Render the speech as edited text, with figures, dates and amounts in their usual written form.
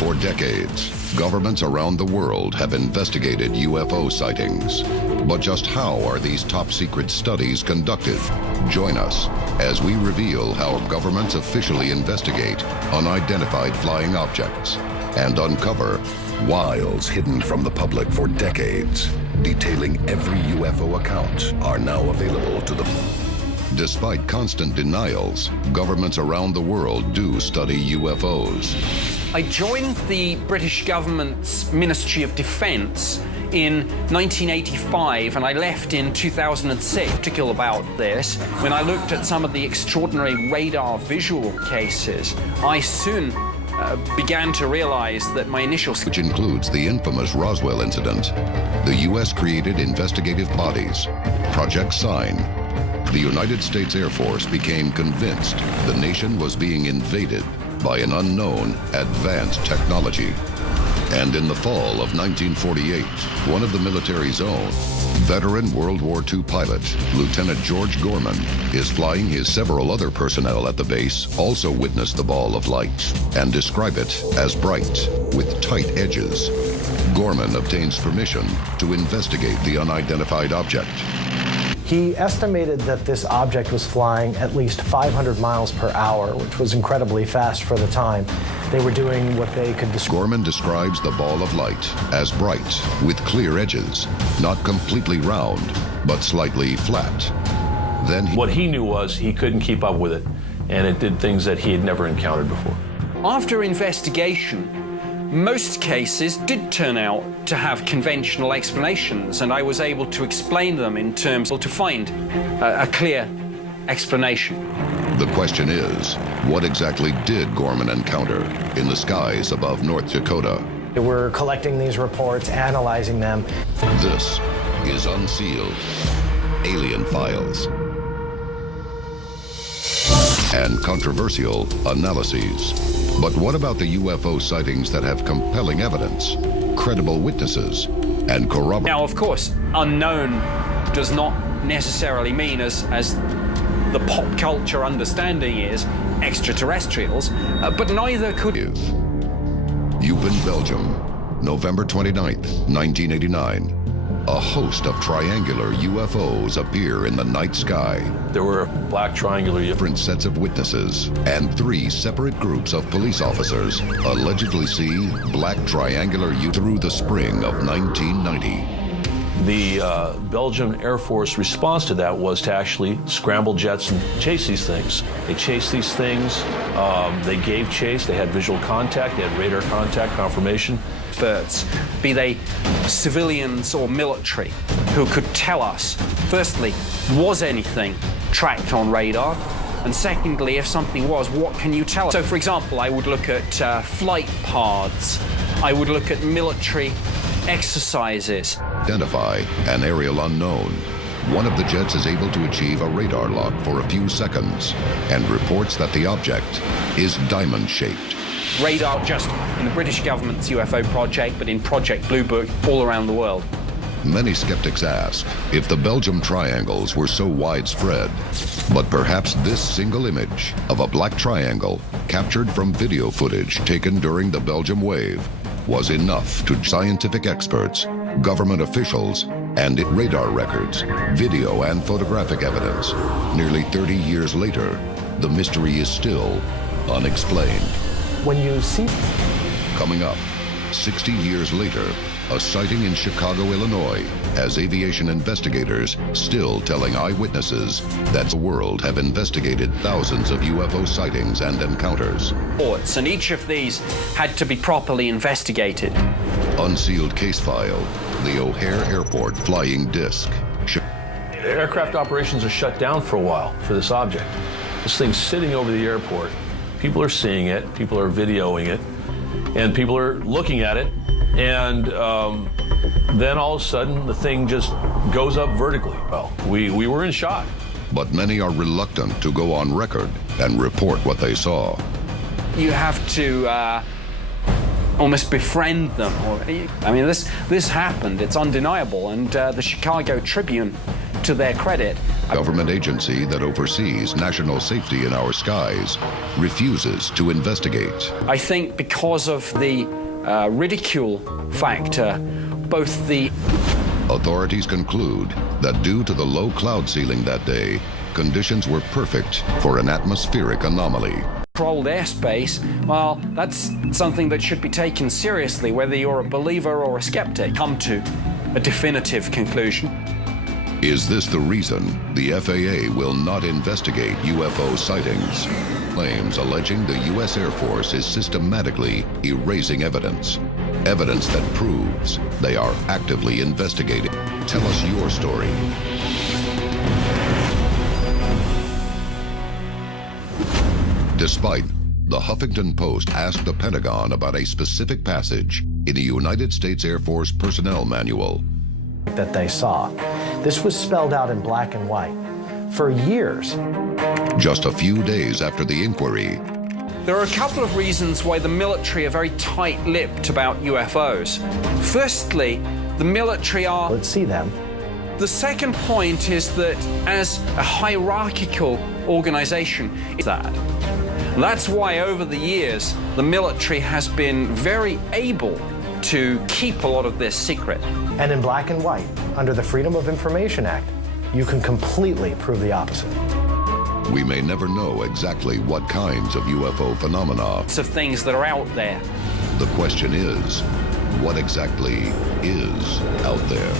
For decades, governments around the world have investigated UFO sightings. But just how are these top-secret studies conducted? Join us as we reveal how governments officially investigate unidentified flying objects and uncover wiles hidden from the public for decades. Detailing every UFO account are now available to the public. Despite constant denials, governments around the world do study UFOs. I joined the British government's Ministry of Defence in 1985, and I left in 2006. Particular about this, when I looked at some of the extraordinary radar visual cases, I soon began to realize that my initial... Which includes the infamous Roswell incident. The U.S. created investigative bodies. Project Sign. The United States Air Force became convinced the nation was being invaded by an unknown advanced technology. And in the fall of 1948, one of the military's own, veteran World War II pilot, Lieutenant George Gorman, is flying his several other personnel at the base, also witnessed the ball of light and describe it as bright, with tight edges. Gorman obtains permission to investigate the unidentified object. He estimated that this object was flying at least 500 miles per hour, which was incredibly fast for the time. They were doing what they could describe. Gorman describes the ball of light as bright, with clear edges, not completely round, but slightly flat. Then what he knew was he couldn't keep up with it, and it did things that he had never encountered before. After investigation, most cases did turn out to have conventional explanations, and I was able to explain them in terms to find a clear explanation. The question is, what exactly did Gorman encounter in the skies above North Dakota? We're collecting these reports, analyzing them. This is Unsealed, Alien Files, and controversial analyses. But what about the UFO sightings that have compelling evidence, credible witnesses, and corroboration? Now, of course, unknown does not necessarily mean, as the pop culture understanding is, extraterrestrials, but neither could... Eupen, Belgium, November 29th, 1989. A host of triangular UFOs appear in the night sky. There were black triangular different sets of witnesses, and 3 separate groups of police officers allegedly see black triangular UFOs through the spring of 1990. The Belgian Air Force response to that was to actually scramble jets and chase these things. They chased these things, they gave chase, they had visual contact, they had radar contact confirmation. Experts, be they civilians or military, who could tell us, firstly, was anything tracked on radar? And secondly, if something was, what can you tell us? So, for example, I would look at flight paths. I would look at military exercises. Identify an aerial unknown. One of the jets is able to achieve a radar lock for a few seconds and reports that the object is diamond-shaped. Radar just in the British government's UFO project, but in Project Blue Book all around the world. Many skeptics ask if the Belgium triangles were so widespread, but perhaps this single image of a black triangle captured from video footage taken during the Belgium wave was enough to scientific experts, government officials, and radar records, video and photographic evidence. Nearly 30 years later, the mystery is still unexplained. When you see... Coming up, 60 years later, a sighting in Chicago, Illinois, has aviation investigators still telling eyewitnesses that the world have investigated thousands of UFO sightings and encounters. And each of these had to be properly investigated. Unsealed case file, the O'Hare Airport flying disc. Aircraft operations are shut down for a while for this object. This thing's sitting over the airport. People are seeing it, people are videoing it, and people are looking at it, and then all of a sudden the thing just goes up vertically. Well, we were in shock. But many are reluctant to go on record and report what they saw. You have to almost befriend them. I mean, this happened, it's undeniable, and the Chicago Tribune to their credit. A government agency that oversees national safety in our skies refuses to investigate. I think because of the ridicule factor, both the Authorities conclude that due to the low cloud ceiling that day, conditions were perfect for an atmospheric anomaly. controlled airspace, well, that's something that should be taken seriously, whether you're a believer or a skeptic. Come to a definitive conclusion. Is this the reason the FAA will not investigate UFO sightings? Claims alleging the U.S. Air Force is systematically erasing evidence. Evidence that proves they are actively investigating. Tell us your story. Despite the Huffington Post asked the Pentagon about a specific passage in the United States Air Force Personnel Manual that they saw. This was spelled out in black and white for years. Just a few days after the inquiry, there are a couple of reasons why the military are very tight-lipped about UFOs. Firstly, the military are... Let's see them. The second point is that as a hierarchical organization, that's why over the years the military has been very able to keep a lot of this secret. And in black and white, under the Freedom of Information Act, you can completely prove the opposite. We may never know exactly what kinds of UFO phenomena. Lots of things that are out there. The question is, what exactly is out there?